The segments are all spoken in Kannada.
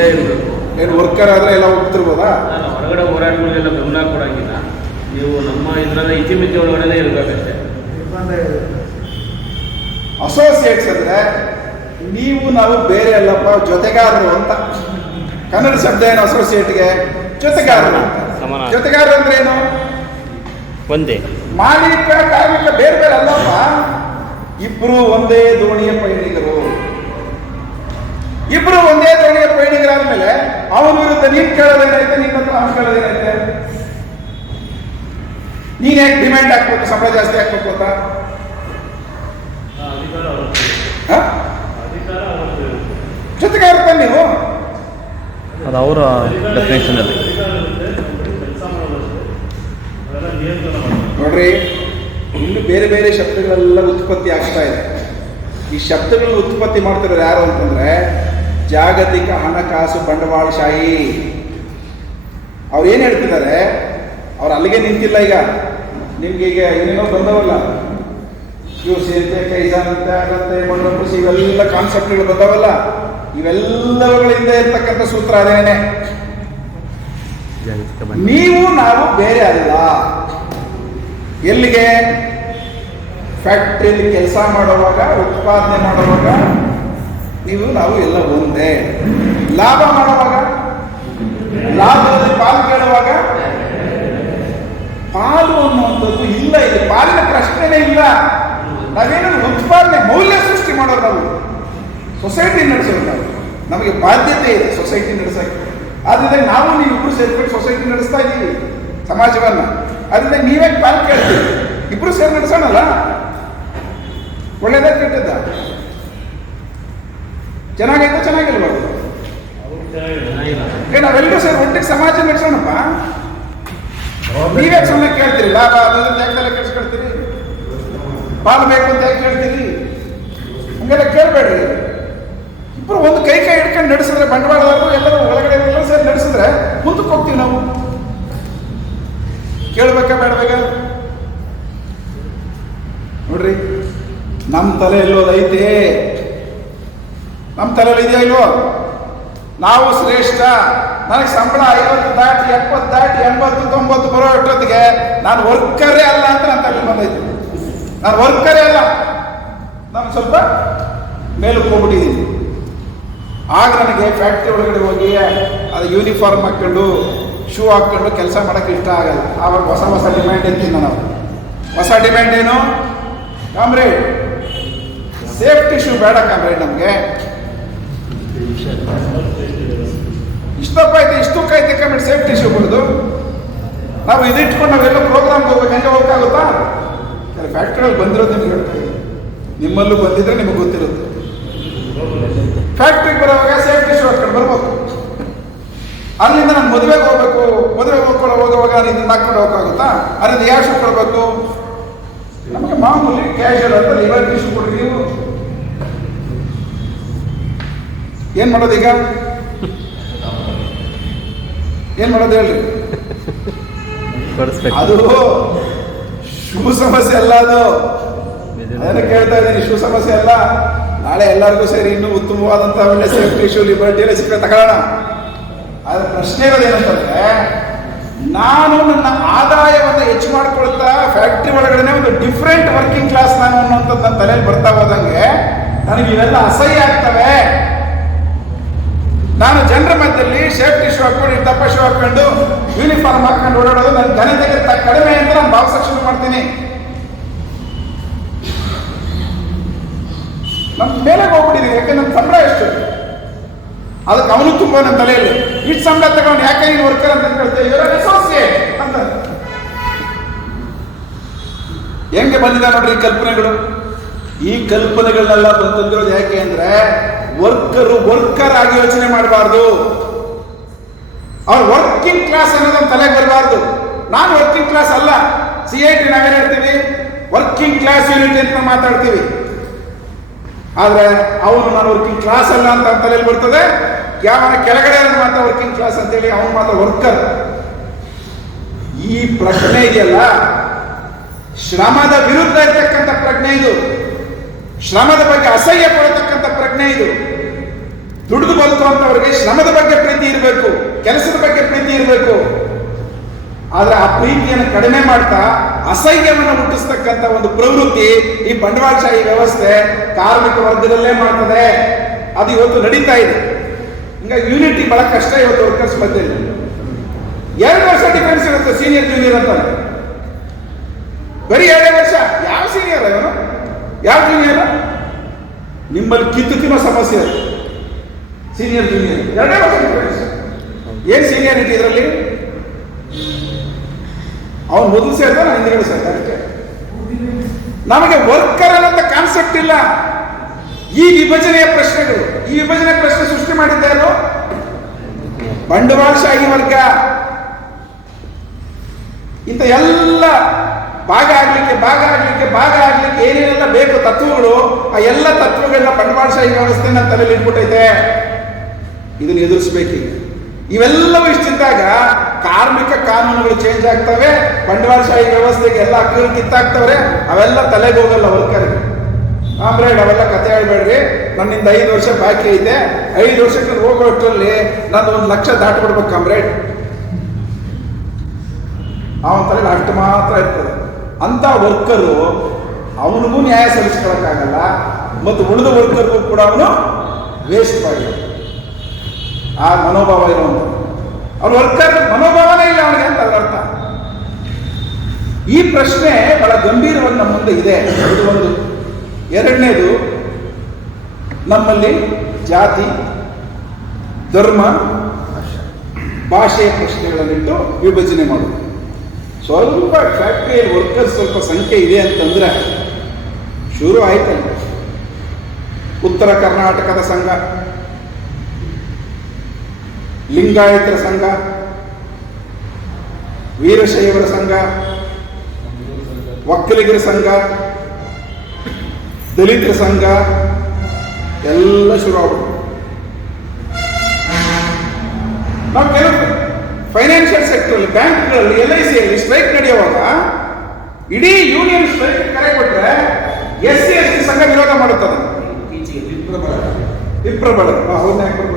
ಇಲ್ಲೇ ಇರಬೇಕು. ಏನು ವರ್ಕರ್ ಆದರೆ ಎಲ್ಲ ಹೋಗ್ತಿರ್ಬೋದಾ? ಹೊರಗಡೆ ಹೋರಾಟಗಳಿಗೆಲ್ಲ ಗಮನ ಕೊಡೋಂಗಿಲ್ಲ. ನೀವು ನಮ್ಮ ಇದರಲ್ಲಿ ಇತಿಮಿತಿ ಒಳಗಡೆ ಇರಬೇಕಷ್ಟೇ. ಅಸೋಸಿಯೇಟ್ಸ್ ಅಂದರೆ ನೀವು ನಾವು ಬೇರೆ ಅಲ್ಲಪ್ಪ, ಜೊತೆಗಾರರು ಅಂತ. ಕನ್ನಡ ಶಬ್ದ ಏನು ಅಸೋಸಿಯೇಟ್ಗೆ? ಜೊತೆಗಾರರು. ಜೊತೆಗಾರರು ಅಂದ್ರೆ ಏನು? ಒಂದೇ ಮಾಲೀಕ ಕಾರ್ಮಿಕ ಬೇರೆ ಬೇರೆ ಅಲ್ಲಪ್ಪ, ಇಬ್ರು ಒಂದೇ ದೋಣಿಯ ಪಯಣಿಗರು. ಇಬ್ರು ಒಂದೇ ದೋಣಿಯ ಪಯಣಿಗರಾದ್ಮೇಲೆ ಅವನ ವಿರುದ್ಧ ನೀನ್ ಕೇಳೋದೇನೈತೆ, ನಿನ್ನ ಹತ್ರ ಅವನು ಕೇಳೋದೇನೈತೆ? ನೀನ್ ಯಾಕೆ ಡಿಮ್ಯಾಂಡ್ ಹಾಕ್ಬೇಕು, ಸಂಬಳ ಜಾಸ್ತಿ ಹಾಕ್ಬೇಕು ಅಂತ? ಜೊತೆಗಾರ ನೀವು, ಅದು ಅವರ ಡೆಫಿನೇಷನ್ ಅಲ್ಲಿ ನೋಡ್ರಿ. ಇನ್ನು ಬೇರೆ ಬೇರೆ ಶಬ್ದಗಳೆಲ್ಲ ಉತ್ಪತ್ತಿ ಆಗ್ತಾ ಇದೆ. ಈ ಶಬ್ದಗಳನ್ನ ಉತ್ಪತ್ತಿ ಮಾಡ್ತಿರೋರು ಯಾರು ಅಂತಂದ್ರೆ ಜಾಗತಿಕ ಹಣಕಾಸು ಬಂಡವಾಳಶಾಹಿ. ಅವ್ರು ಏನು ಹೇಳ್ತಿದ್ದಾರೆ, ಅವ್ರು ಅಲ್ಲಿಗೆ ನಿಂತಿಲ್ಲ. ಈಗ ನಿಮ್ಗೆ ಈಗ ಏನೇನೋ ಬಂದವಲ್ಲ, QC ಅಂತೆ, ಕೈಜಾನ್ ಅಂತೆ, ಆಗಂತೆ, ಮಂಡಪಸಿ, ಇವೆಲ್ಲ ಕಾನ್ಸೆಪ್ಟ್ಗಳು ಬಂದವಲ್ಲ. ಇವೆಲ್ಲವುಗಳಿಂದ ಇರ್ತಕ್ಕಂಥ ಸೂತ್ರ ಅದೇನೆ, ನೀವು ನಾವು ಬೇರೆ ಅಲ್ಲ. ಎಲ್ಲಿಗೆ? ಫ್ಯಾಕ್ಟ್ರಿಯಲ್ಲಿ ಕೆಲಸ ಮಾಡುವಾಗ, ಉತ್ಪಾದನೆ ಮಾಡುವಾಗ ನೀವು ನಾವು ಎಲ್ಲ ಒಂದೇ. ಲಾಭ ಮಾಡುವಾಗ, ಲಾಭದಲ್ಲಿ ಪಾಲು ಕೇಳುವಾಗ ಪಾಲು ಅನ್ನುವಂಥದ್ದು ಇಲ್ಲ. ಇಲ್ಲಿ ಪಾಲಿನ ಪ್ರಶ್ನೆನೇ ಇಲ್ಲ. ನಾವೇನಾದ್ರು ಉತ್ಪಾದನೆ ಮೌಲ್ಯ ಸೃಷ್ಟಿ ಮಾಡೋರು, ನಾವು ಸೊಸೈಟಿ ನಡೆಸೋರು. ನಾವು ನಮಗೆ ಬಾಧ್ಯತೆ ಇದೆ ಸೊಸೈಟಿ ನಡೆಸೋಕೆ. ಆದ್ರಿಂದ ನಾವು ನೀವು ಇಬ್ರು ಸೇರ್ಕೊಂಡು ಸೊಸೈಟಿ ನಡೆಸ್ತಾ ಇದ್ದೀವಿ, ಸಮಾಜವನ್ನ. ಅದರಿಂದ ನೀವೇ ಪಾಲು ಕೇಳ್ತೀವಿ, ಇಬ್ರು ಸೇರಿ ನಡೆಸೋಣಲ್ಲ. ಒಳ್ಳೇದ ಕೆಟ್ಟದ್ದ? ಚೆನ್ನಾಗೈತೆ ಚೆನ್ನಾಗಿಲ್ಬಾರ್ದು? ನಾವೆಲ್ಲರೂ ಸೇರಿ ಒಟ್ಟಿಗೆ ಸಮಾಜ ನಡೆಸೋಣಪ್ಪ. ನೀವೇ ಸುಮ್ಮನೆ ಕೇಳ್ತೀರಿ, ಲಾಭ ಅದನ್ನ ಯಾಕೆಲ್ಲ ಕೆಡ್ಸ್ಕೊಳ್ತೀರಿ? ಪಾಲು ಬೇಕು ಅಂತ ಯಾಕೆ ಕೇಳ್ತೀರಿ? ಹಂಗೆಲ್ಲ ಕೇಳಬೇಡ್ರಿ. ಇಬ್ಬರು ಒಂದು ಕೈ ಹಿಡ್ಕೊಂಡು ನಡೆಸಿದ್ರೆ, ಬಂಡವಾಳದಾರರು ಎಲ್ಲರೂ ಒಳಗಡೆ ಎಲ್ಲ ಸೇರಿ ನಡೆಸಿದ್ರೆ ಮುಂದಕ್ಕೆ ಹೋಗ್ತೀವಿ ನಾವು. ಕೇಳ್ಬೇಕಾ ಬೇಡಬೇಕ? ನೋಡ್ರಿ, ನಮ್ಮ ತಲೆ ಎಲ್ಲೋದೈತೆ? ನಮ್ಮ ತಲೆಯಲ್ಲಿ ಇದೆಯಾ ಇಲ್ವೋ? ನಾವು ಶ್ರೇಷ್ಠ, ನನಗೆ ಸಂಬಳ 50 ದಾಟಿ 70 ದಾಟಿ 80 90 ಬರೋ ಅಷ್ಟೊತ್ತಿಗೆ ನಾನು ವರ್ಕರೇ ಅಲ್ಲ ಅಂತ ನನ್ನ ತಲೆ ಬಂದೈತೆ. ನಾನು ವರ್ಕರೇ ಅಲ್ಲ, ನಾನು ಸ್ವಲ್ಪ ಮೇಲಕ್ಕೆ ಹೋಗ್ಬಿಟ್ಟಿದ್ದೀನಿ. ಆಗ ನನಗೆ ಫ್ಯಾಕ್ಟ್ರಿ ಒಳಗಡೆ ಹೋಗಿ ಅದು ಯೂನಿಫಾರ್ಮ್ ಹಾಕ್ಕೊಂಡು ಶೂ ಹಾಕ್ಕೊಂಡು ಕೆಲಸ ಮಾಡೋಕ್ಕೆ ಇಷ್ಟ ಆಗಲ್ಲ. ಆವಾಗ ಹೊಸ ಹೊಸ ಡಿಮ್ಯಾಂಡ್ ಎತ್ತೀನಿ ನಾನು. ಹೊಸ ಡಿಮ್ಯಾಂಡ್ ಏನು? ಕಾಮ್ರೇಡ್, ಸೇಫ್ಟಿ ಶೂ ಬೇಡ ಕಾಮ್ರೇಡ್, ನಮಗೆ ಇಷ್ಟಪ್ಪ ಐತೆ, ಇಷ್ಟಕ್ಕೈತೆ ಕಾಮ್ರೇಡ್ ಸೇಫ್ಟಿ ಶೂ ಬಿಡೋದು. ನಾವು ಇದಿಟ್ಕೊಂಡು ನಾವೆಲ್ಲ ಪ್ರೋಗ್ರಾಮ್ಗೆ ಹೋಗ್ಬೇಕು, ಹೆಂಗೆ ಹೋಗಕ್ಕಾಗುತ್ತಾ? ಫ್ಯಾಕ್ಟ್ರಿಯಲ್ಲಿ ಬಂದಿರೋದು ನಿಮ್ಗೆ ಹೇಳ್ತೀವಿ, ನಿಮ್ಮಲ್ಲೂ ಬಂದಿದ್ರೆ ನಿಮಗೆ ಗೊತ್ತಿರುತ್ತೆ. ಫ್ಯಾಕ್ಟ್ರಿಗೆ ಬರೋವಾಗ ಸೇಫ್ಟಿ ಶೂ ಹಾಕೊಂಡು ಬರ್ಬೇಕು. ಅಲ್ಲಿಂದ ನಾನು ಮದುವೆಗೆ ಹೋಗ್ಬೇಕು, ಮದುವೆಗೆ ಹೋಗುವಾಗ ಇದನ್ನ ಹಾಕೊಂಡು ಹೋಗಕ್ಕಾಗುತ್ತಾ? ಅಲ್ಲಿಂದ ಯಾವ ಶೂ ಕೊಡ್ಬೇಕು? ನಮಗೆ ಮಾಮೂಲಿ ಕ್ಯಾಶುವಲ್ ಅಂತ ಲಿಬರ್ಟಿ ಶೂ ಕೊಡ್ರಿ. ನೀವು ಏನ್ ಮಾಡೋದು ಈಗ? ಏನ್ ಮಾಡೋದು ಹೇಳ್ರಿ? ಅದು ಶೂ ಸಮಸ್ಯೆ ಅಲ್ಲ, ಅದು ಅದನ್ನ ಕೇಳ್ತಾ ಇದ್ದೀನಿ. ಶೂ ಸಮಸ್ಯೆ ಅಲ್ಲ. ನಾಳೆ ಎಲ್ಲರಿಗೂ ಸೇರಿ ಇನ್ನೂ ಉತ್ತಮವಾದಂತಹ ಒಳ್ಳೆ ಸೇಫ್ಟಿ ಶೂ ಲಿಬರ್ಟಿ ಎಲ್ಲ ಸಿಕ್ಕರೆ ತಗೊಳ್ಳೋಣ. ಆದ್ರೆ ಪ್ರಶ್ನೆ ಇರೋದೇನಂತಂದ್ರೆ, ನಾನು ನನ್ನ ಆದಾಯವನ್ನು ಹೆಚ್ಚು ಮಾಡ್ಕೊಳ್ತಾ ಫ್ಯಾಕ್ಟ್ರಿ ಒಳಗಡೆ ಒಂದು ಡಿಫ್ರೆಂಟ್ ವರ್ಕಿಂಗ್ ಕ್ಲಾಸ್ ನಾನು ಅನ್ನುವಂಥದ್ದು ನನ್ನ ತಲೆಯಲ್ಲಿ ಬರ್ತಾ ಹೋದಂಗೆ ನನಗೆ ಇವೆಲ್ಲ ಅಸಹ್ಯ ಆಗ್ತವೆ. ನಾನು ಜನರ ಮಧ್ಯದಲ್ಲಿ ಸೇಫ್ಟಿ ಶೂ ಹಾಕೊಂಡು, ದಪ್ಪ ಶೂ ಹಾಕೊಂಡು, ಯೂನಿಫಾರ್ಮ್ ಹಾಕೊಂಡು ಓಡಾಡೋದು ನನ್ನ ಘನತೆಗೆ ಕಡಿಮೆ ಅಂತ ನಾನು ಭಾವಿಸಕ್ಕೆ ಶುರು ಮಾಡ್ತೀನಿ. ನಮ್ಮ ಮೇಲೆ ಹೋಗ್ಬಿಟ್ಟಿದ್ದೀನಿ. ಯಾಕೆ ನನ್ನ ಸಂಬಳ ಎಷ್ಟು? ಅದಕ್ಕೆ ಅವನು ತುಂಬ ನನ್ನ ತಲೆಯಲ್ಲಿ ಇಷ್ಟು ಸಂಬಳ ತಗೊಂಡು ಯಾಕೆ ನೀನು ವರ್ಕರ್ ಅಂತ ಕೇಳ್ತೇವೆ? ಇವರ ಅಸೋಸಿಯೇಟ್ ಅಂತ. ಹೆಂಗೆ ಬಂದಿದೆ ನೋಡ್ರಿ ಈ ಕಲ್ಪನೆಗಳು. ಈ ಕಲ್ಪನೆಗಳನ್ನೆಲ್ಲ ಬಂದಿರೋದು ಯಾಕೆ ಅಂದ್ರೆ, ವರ್ಕರ್ ಆಗಿ ಯೋಚನೆ ಮಾಡಬಾರ್ದು. ಅವ್ರ ವರ್ಕಿಂಗ್ ಕ್ಲಾಸ್ ಅನ್ನೋದನ್ನ ತಲೆಗೆ ಬರಬಾರ್ದು. ನಾನು ವರ್ಕಿಂಗ್ ಕ್ಲಾಸ್ ಅಲ್ಲ. CIT ನಾವೇನು ಹೇಳ್ತೀವಿ? ವರ್ಕಿಂಗ್ ಕ್ಲಾಸ್ ಯೂನಿಟ್ ಅಂತ ಮಾತಾಡ್ತೀವಿ. ಆದ್ರೆ ಅವನು ನಾನು ವರ್ಕಿಂಗ್ ಕ್ಲಾಸ್ ಅಲ್ಲ ಅಂತ ತಲೆಯಲ್ಲಿ ಬರ್ತದೆ. ಯಾವನ ಕೆಳಗಡೆ ಮಾತ್ರ ವರ್ಕಿಂಗ್ ಕ್ಲಾಸ್ ಅಂತೇಳಿ ಅವನು ಮಾತ್ರ ವರ್ಕರ್. ಈ ಪ್ರಜ್ಞೆ ಇದೆಯಲ್ಲ, ಶ್ರಮದ ವಿರುದ್ಧ ಇರ್ತಕ್ಕಂಥ ಪ್ರಜ್ಞೆ ಇದು. ಶ್ರಮದ ಬಗ್ಗೆ ಅಸಹ್ಯ ಪಡತಕ್ಕಂಥ ಪ್ರಜ್ಞೆ ಇದು. ದುಡಿದು ಬದುಕುವಂತವರಿಗೆ ಶ್ರಮದ ಬಗ್ಗೆ ಪ್ರೀತಿ ಇರಬೇಕು, ಕೆಲಸದ ಬಗ್ಗೆ ಪ್ರೀತಿ ಇರಬೇಕು. ಆದ್ರೆ ಆ ಪ್ರೀತಿಯನ್ನು ಕಡಿಮೆ ಮಾಡ್ತಾ ಅಸಹ್ಯವನ್ನು ಹುಟ್ಟಿಸ್ತಕ್ಕಂಥ ಒಂದು ಪ್ರವೃತ್ತಿ ಈ ಬಂಡವಾಳಶಾಹಿ ವ್ಯವಸ್ಥೆ ಕಾರ್ಮಿಕ ವರ್ಗದಲ್ಲೇ ಮಾಡ್ತದೆ. ಅದು ಇವತ್ತು ನಡೀತಾ ಇದೆ. ಹಿಂಗಾಗಿ ಯೂನಿಟಿ ಬಹಳ ಕಷ್ಟ ಇವತ್ತು ವರ್ಕರ್ಸ್ ಮಧ್ಯೆ. 2 ವರ್ಷ ಡಿಫರೆನ್ಸ್ ಇರುತ್ತೆ ಸೀನಿಯರ್ ಜೂನಿಯರ್ ಅಂತಾರೆ. ಬರೀ 2 ವರ್ಷ. ಯಾವ ಸೀನಿಯರ್ ಅವನು, ಯಾವ ಜೂನಿಯರ್? ನಿಮ್ಮಲ್ಲಿ ಕಿತ್ತು ತಿನ್ನೋ ಸಮಸ್ಯೆ ಅದು. ಸೀನಿಯರ್ ಜೂನಿಯರ್ 2 ವರ್ಷ ಡಿಫರೆನ್ಸ್. ಏನ್ ಸೀನಿಯರಿಟಿ ಇದರಲ್ಲಿ? ಅವನು ಮೊದಲು ಸೇರ್ತಾನೆ, ಹಿಂದಿಗಳು ಸೇರ್ತಾರೆ. ಅದಕ್ಕೆ ನಮಗೆ ವರ್ಕರ್ ಅನ್ನೋ ಕಾನ್ಸೆಪ್ಟ್ ಇಲ್ಲ. ಈ ವಿಭಜನೆಯ ಪ್ರಶ್ನೆಗಳು, ಈ ವಿಭಜನೆ ಪ್ರಶ್ನೆ ಸೃಷ್ಟಿ ಮಾಡಿದ್ದಾರು ಬಂಡವಾಳಶಾಹಿ ವರ್ಗ. ಇಂಥ ಎಲ್ಲ ಭಾಗ ಆಗ್ಲಿಕ್ಕೆ ಏನೇನೆಲ್ಲ ಬೇಕು ತತ್ವಗಳು, ಆ ಎಲ್ಲ ತತ್ವಗಳನ್ನ ಬಂಡವಾಳಶಾಹಿ ವ್ಯವಸ್ಥೆ ನನ್ನ ತಲೆಯಲ್ಲಿ ಇಟ್ಬಿಟ್ಟೈತೆ. ಇದನ್ನು ಎದುರಿಸ್ಬೇಕು. ಇವೆಲ್ಲವೂ ಇಷ್ಟಿದ್ದಾಗ ಕಾರ್ಮಿಕ ಕಾನೂನುಗಳು ಚೇಂಜ್ ಆಗ್ತವೆ, ಬಂಡವಾಳಶಾಹಿ ವ್ಯವಸ್ಥೆಗೆ ಎಲ್ಲ ಹಕ್ಕುಗಳು ಕಿತ್ತಾಗ್ತವ್ರೆ. ಅವೆಲ್ಲ ತಲೆಗೆ ಹೋಗಲ್ಲ ವರ್ಕರ್ಗೆ. ಕಾಮ್ರೇಡ್ ಅವೆಲ್ಲ ಕತೆ ಹೇಳ್ಬೇಡ್ರಿ, ನನ್ನಿಂದ 5 ವರ್ಷ ಬಾಕಿ ಐತೆ, 5 ವರ್ಷಕ್ಕೆ ಹೋಗೋಷ್ಟರಲ್ಲಿ ನಂದು 1 ಲಕ್ಷ ದಾಟ್ಬಿಡ್ಬೇಕು ಕಾಮ್ರೇಡ್. ಅವನ ತಲೆಗೆ ಅಷ್ಟು ಮಾತ್ರ ಇರ್ತದೆ. ಅಂತ ವರ್ಕರು ಅವನಿಗೂ ನ್ಯಾಯ ಸಲ್ಲಿಸ್ಕೊಳಕ್ಕಾಗಲ್ಲ, ಮತ್ತು ಉಳಿದ ವರ್ಕರ್ಗೂ ಕೂಡ ಅವನು ವೇಸ್ಟ್ ಮಾಡಿ ಆ ಮನೋಭಾವ ಇರುವಂತ. ಅವ್ರ ವರ್ಕರ್ ಮನೋಭಾವನೇ ಇಲ್ಲ ಅವನಿಗೆ ಅಂತ ಅದರ ಅರ್ಥ. ಈ ಪ್ರಶ್ನೆ ಬಹಳ ಗಂಭೀರವಾಗಿ ನಮ್ಮ ಮುಂದೆ ಇದೆ. ಇದು ಒಂದು. ಎರಡನೇದು, ನಮ್ಮಲ್ಲಿ ಜಾತಿ, ಧರ್ಮ, ಭಾಷೆಯ ಪ್ರಶ್ನೆಗಳನ್ನಿಟ್ಟು ವಿಭಜನೆ ಮಾಡೋದು. ಸ್ವಲ್ಪ ಫ್ಯಾಕ್ಟರಿಯಲ್ಲಿ ವರ್ಕರ್ಸ್ ಸ್ವಲ್ಪ ಸಂಖ್ಯೆ ಇದೆ ಅಂತಂದ್ರೆ ಶುರು ಆಯ್ತಲ್ಲ. ಉತ್ತರ ಕರ್ನಾಟಕದ ಸಂಘ, ಲಿಂಗಾಯತರ ಸಂಘ, ವೀರಶೈವರ ಸಂಘ, ಒಕ್ಕಲಿಗರ ಸಂಘ, ದಲಿತರ ಸಂಘ ಎಲ್ಲ ಶುರು ಆಗ್ಬಿಟ್ಟು. ನಾವು ಕೆಲವು ಫೈನಾನ್ಷಿಯಲ್ ಸೆಕ್ಟರ್, ಬ್ಯಾಂಕ್ಗಳಲ್ಲಿ, LICಯಲ್ಲಿ ಸ್ಟ್ರೈಕ್ ನಡೆಯುವಾಗ ಇಡೀ ಯೂನಿಯನ್ ಸ್ಟ್ರೈಕ್ ಕರೆ ಕೊಟ್ಟರೆ SC ST ಸಂಘ ವಿರೋಧ ಮಾಡುತ್ತದೆ. ವಿಪ್ರಬಳ ಅವ್ರನ್ನ ಯಾಕೆ